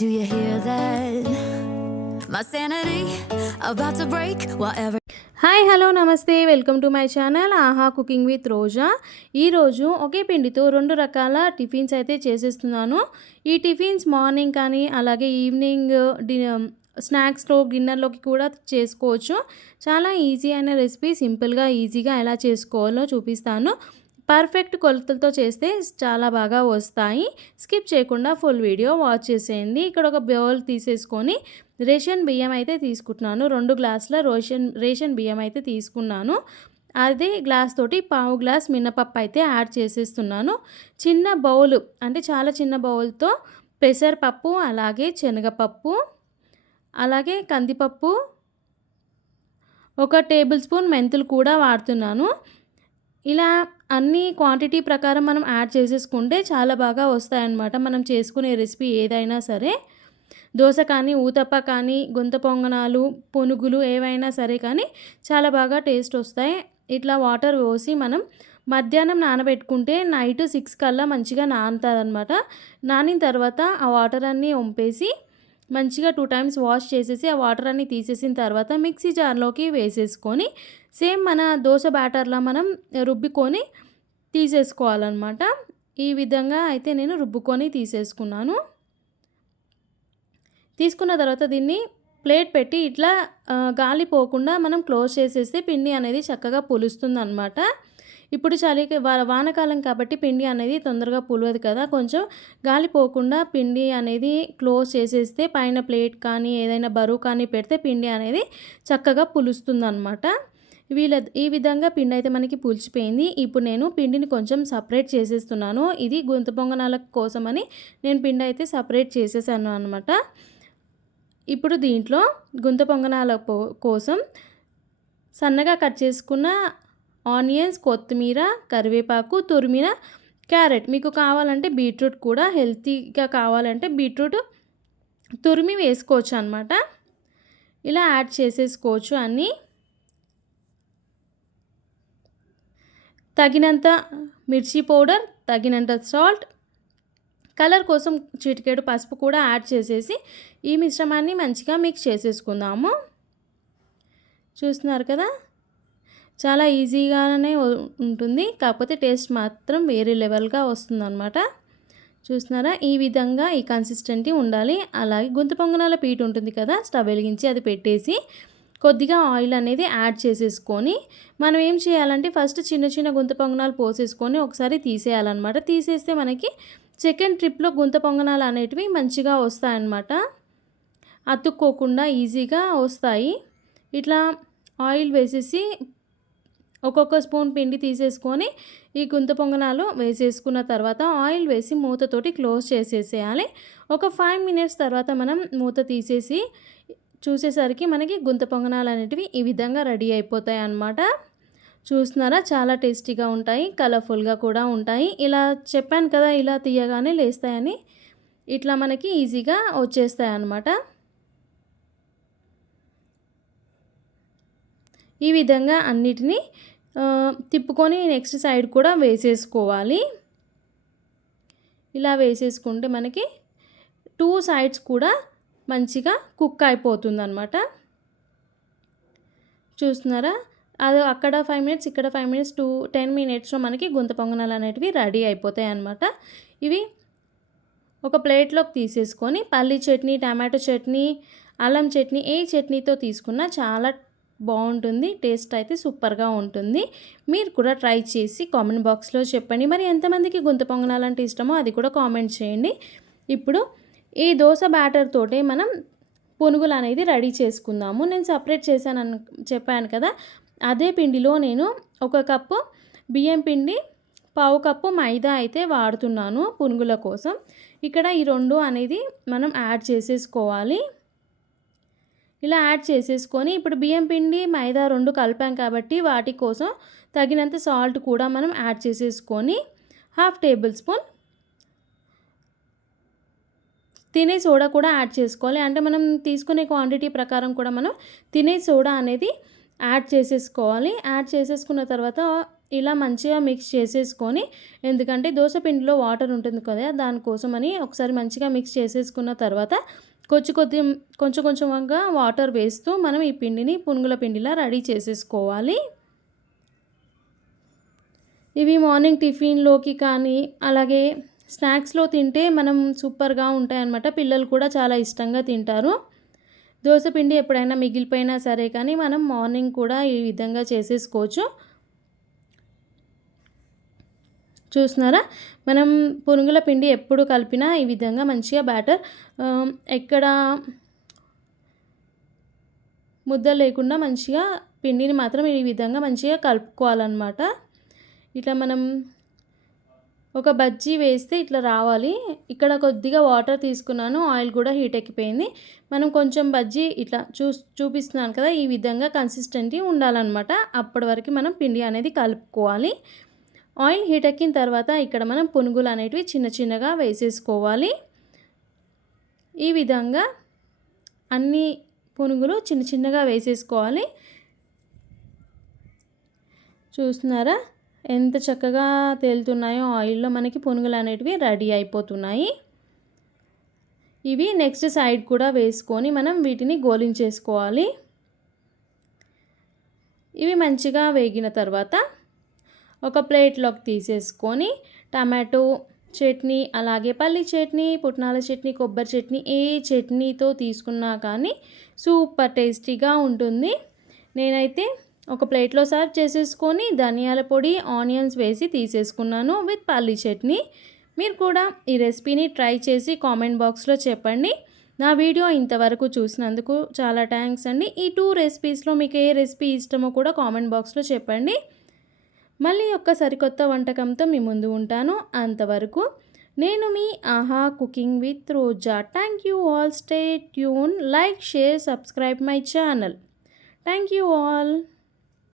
Do you hear that? My sanity about to break whatever. Hi hello నమస్తే welcome to my channel ఆహా cooking with రోజా. ఈరోజు ఒకే పిండితో 2 రకాల tiffins అయితే చేసేస్తున్నాను. ఈ టిఫిన్స్ మార్నింగ్ కానీ అలాగే ఈవినింగ్ స్నాక్స్లో డిన్నర్లోకి కూడా చేసుకోవచ్చు. చాలా ఈజీ అయిన రెసిపీ, సింపుల్గా ఈజీగా ఎలా చేసుకోవాలో చూపిస్తాను. పర్ఫెక్ట్ కొలతలతో చేస్తే చాలా బాగా వస్తాయి. స్కిప్ చేయకుండా ఫుల్ వీడియో వాచ్ చేసేయండి. ఇక్కడ ఒక బౌల్ తీసేసుకొని రేషన్ బియ్యం అయితే తీసుకుంటున్నాను. 2 గ్లాసుల రేషన్ బియ్యం అయితే తీసుకున్నాను. అదే గ్లాస్ తోటి పావు గ్లాస్ మినపప్పు అయితే యాడ్ చేసేస్తున్నాను. చిన్న బౌల్ అంటే చాలా చిన్న బౌల్తో పెసరపప్పు, అలాగే శనగపప్పు, అలాగే కందిపప్పు, 1 టేబుల్ స్పూన్ మెంతులు కూడా వాడుతున్నాను. ఇలా అన్ని క్వాంటిటీ ప్రకారం మనం యాడ్ చేసేసుకుంటే చాలా బాగా వస్తాయన్నమాట. మనం చేసుకునే రెసిపీ ఏదైనా సరే, దోశ కానీ, ఊతప్ప కానీ, గుంత పొంగనాలు, పునుగులు ఏవైనా సరే కానీ చాలా బాగా టేస్ట్ వస్తాయి. ఇట్లా వాటర్ పోసి మనం మధ్యాహ్నం నానబెట్టుకుంటే నైట్ 6 కల్లా మంచిగా నానుతుందన్నమాట. నానిన తర్వాత ఆ వాటర్ అన్నీ వంపేసి మంచిగా 2 టైమ్స్ వాష్ చేసేసి ఆ వాటర్ అన్నీ తీసేసిన తర్వాత మిక్సీ జార్లోకి వేసేసుకొని సేమ్ మన దోశ బ్యాటర్లా మనం రుబ్బుకొని తీసేసుకోవాలన్నమాట. ఈ విధంగా అయితే నేను రుబ్బుకొని తీసేసుకున్నాను. తీసుకున్న తర్వాత దీన్ని ప్లేట్ పెట్టి ఇట్లా గాలి పోకుండా మనం క్లోజ్ చేసేస్తే పిండి అనేది చక్కగా పులుస్తుందన్నమాట. ఇప్పుడు చలికి వానకాలం కాబట్టి పిండి అనేది తొందరగా పులవదు కదా. కొంచెం గాలి పోకుండా పిండి అనేది క్లోజ్ చేసేస్తే పైన ప్లేట్ కానీ ఏదైనా బరువు కానీ పెడితే పిండి అనేది చక్కగా పులుస్తుందన్నమాట. ఈ విధంగా పిండి అయితే మనకి పులిచిపోయింది. ఇప్పుడు నేను పిండిని కొంచెం సపరేట్ చేసేస్తున్నాను. ఇది గుంత పొంగనాల కోసమని నేను పిండి అయితే సపరేట్ చేసేసాను అనమాట. ఇప్పుడు దీంట్లో గుంత పొంగనాల కోసం సన్నగా కట్ చేసుకున్న ఆనియన్స్, కొత్తిమీర, కరివేపాకు, తురిమిన క్యారెట్, మీకు కావాలంటే బీట్రూట్ కూడా హెల్తీగా కావాలంటే బీట్రూట్ తురిమి వేసుకోవచ్చు అనమాట. ఇలా యాడ్ చేసేసుకోవచ్చు అన్నీ. తగినంత మిర్చి పౌడర్, తగినంత సాల్ట్, కలర్ కోసం చిటికెడు పసుపు కూడా యాడ్ చేసేసి ఈ మిశ్రమాన్ని మంచిగా మిక్స్ చేసేసుకుందాము. చూస్తున్నారు కదా, చాలా ఈజీగానే ఉంటుంది, కాకపోతే టేస్ట్ మాత్రం వేరే లెవెల్గా వస్తుందన్నమాట. చూస్తున్నారా, ఈ విధంగా ఈ కన్సిస్టెంటీ ఉండాలి. అలాగే గుంత పొంగనాల పీట ఉంటుంది కదా, స్టవ్ వెలిగించి అది పెట్టేసి కొద్దిగా ఆయిల్ అనేది యాడ్ చేసేసుకొని మనం ఏం చేయాలంటే ఫస్ట్ చిన్న చిన్న గుంత పొంగనాలు పోసేసుకొని ఒకసారి తీసేయాలన్నమాట. తీసేస్తే మనకి సెకండ్ ట్రిప్లో గుంత పొంగనాలు అనేటివి మంచిగా వస్తాయన్నమాట. అతుక్కోకుండా ఈజీగా వస్తాయి. ఇట్లా ఆయిల్ వేసేసి ఒక్కొక్క స్పూన్ పిండి తీసేసుకొని ఈ గుంత పొంగనాలు వేసేసుకున్న తర్వాత ఆయిల్ వేసి మూతతోటి క్లోజ్ చేసేసేయాలి. ఒక 5 మినిట్స్ తర్వాత మనం మూత తీసేసి చూసేసరికి మనకి గుంత పొంగనాలు అనేటివి ఈ విధంగా రెడీ అయిపోతాయి అన్నమాట. చూస్తున్నారా, చాలా టేస్టీగా ఉంటాయి, కలర్ఫుల్గా కూడా ఉంటాయి. ఇలా చెప్పాను కదా, ఇలా తీయగానే లేస్తాయని, ఇట్లా మనకి ఈజీగా వచ్చేస్తాయి అన్నమాట. ఈ విధంగా అన్నిటినీ తిప్పుకొని నెక్స్ట్ సైడ్ కూడా వేసేసుకోవాలి. ఇలా వేసేసుకుంటే మనకి 2 సైడ్స్ కూడా మంచిగా కుక్ అయిపోతుంది అన్నమాట. చూస్తున్నారా, అది అక్కడ 5 మినిట్స్ ఇక్కడ 5 మినిట్స్ 10 మినిట్స్లో మనకి గుంత పొంగనాలు అనేటివి రెడీ అయిపోతాయి అన్నమాట. ఇవి ఒక ప్లేట్లోకి తీసేసుకొని పల్లీ చట్నీ, టమాటో చట్నీ, అల్లం చట్నీ, ఏ చట్నీతో తీసుకున్నా చాలా బాగుంటుంది. టేస్ట్ అయితే సూపర్గా ఉంటుంది. మీరు కూడా ట్రై చేసి కామెంట్ బాక్స్లో చెప్పండి. మరి ఎంతమందికి గుంత పొంగనాలు అంటే ఇష్టమో అది కూడా కామెంట్ చేయండి. ఇప్పుడు ఈ దోశ బ్యాటర్ తోటే మనం పునుగులు అనేది రెడీ చేసుకుందాము. నేను సపరేట్ చేశాను చెప్పాను కదా, అదే పిండిలో నేను 1 కప్పు బియ్యం పిండి, పావు కప్పు మైదా అయితే వాడుతున్నాను పునుగుల కోసం. ఇక్కడ ఈ 2 అనేది మనం యాడ్ చేసేసుకోవాలి. ఇలా యాడ్ చేసేసుకొని ఇప్పుడు బియ్యం పిండి, మైదా 2 కలిపాం కాబట్టి వాటి కోసం తగినంత సాల్ట్ కూడా మనం యాడ్ చేసేసుకొని 1/2 టేబుల్ స్పూన్ తినే సోడా కూడా యాడ్ చేసుకోవాలి. అంటే మనం తీసుకునే క్వాంటిటీ ప్రకారం కూడా మనం తినే సోడా అనేది యాడ్ చేసేసుకోవాలి. యాడ్ చేసేసుకున్న తర్వాత ఇలా మంచిగా మిక్స్ చేసేసుకొని, ఎందుకంటే దోస పిండిలో వాటర్ ఉంటుంది కదా, దానికోసమని ఒకసారి మంచిగా మిక్స్ చేసేసుకున్న తర్వాత కొంచెం కొంచెంగా వాటర్ వేస్తూ మనం ఈ పిండిని పునుగుల పిండిలా రెడీ చేసేసుకోవాలి. ఇవి మార్నింగ్ టిఫిన్‌లోకి కానీ, అలాగే స్నాక్స్‌లో తింటే మనం సూపర్‌గా ఉంటాయన్నమాట. పిల్లలు కూడా చాలా ఇష్టంగా తింటారు. దోస పిండి ఎప్పుడైనా మిగిలిపోయినా సరే కానీ మనం మార్నింగ్ కూడా ఈ విధంగా చేసేసుకోవచ్చు. చూస్తున్నారా? మనం పునుగుల పిండి ఎప్పుడు కలిపినా ఈ విధంగా మంచిగా బ్యాటర్ ఎక్కడ ముద్ద లేకుండా మంచిగా పిండిని మాత్రం ఈ విధంగా మంచిగా కలుపుకోవాలన్నమాట. ఇట్లా మనం ఒక బజ్జీ వేస్తే ఇట్లా రావాలి. ఇక్కడ కొద్దిగా వాటర్ తీసుకున్నాను. ఆయిల్ కూడా హీట్ ఎక్కిపోయింది. మనం కొంచెం బజ్జీ ఇట్లా చూపిస్తున్నాను కదా, ఈ విధంగా కన్సిస్టెన్సీ ఉండాలన్నమాట. అప్పటి వరకు మనం పిండి అనేది కలుపుకోవాలి. ఆయిల్ హీట్ ఎక్కిన తర్వాత ఇక్కడ మనం పునుగులు అనేటివి చిన్న చిన్నగా వేసేసుకోవాలి. ఈ విధంగా అన్ని పునుగులు చిన్న చిన్నగా వేసేసుకోవాలి. చూస్తున్నారా ఎంత చక్కగా తేలుతున్నాయో ఆయిల్లో, మనకి పునుగులు అనేటివి రెడీ అయిపోతున్నాయి. ఇవి నెక్స్ట్ సైడ్ కూడా వేసుకొని మనం వీటిని గోలించేసుకోవాలి. ఇవి మంచిగా వేగిన తర్వాత ఒక ప్లేట్లోకి తీసేసుకొని టమాటో చట్నీ, అలాగే పల్లి చట్నీ, పుట్నాల చట్నీ, కొబ్బరి చట్నీ, ఏ చట్నీతో తీసుకున్నా కానీ సూపర్ టేస్టీగా ఉంటుంది. నేనైతే ఒక ప్లేట్లో సర్వ్ చేసేసుకొని ధనియాల పొడి, ఆనియన్స్ వేసి తీసేసుకున్నాను విత్ పల్లి చట్నీ. మీరు కూడా ఈ రెసిపీని ట్రై చేసి కామెంట్ బాక్స్లో చెప్పండి. నా వీడియో ఇంతవరకు చూసినందుకు చాలా థ్యాంక్స్ అండి. ఈ 2 రెసిపీస్లో మీకు ఏ రెసిపీ ఇష్టమో కూడా కామెంట్ బాక్స్లో చెప్పండి. మళ్ళీ ఒక్క సరికొత్త వంటకంతో మీ ముందు ఉంటాను. అంతవరకు నేను మీ ఆహా cooking with Roja. Thank you all. Stay tune, like, share, subscribe my channel. Thank you all.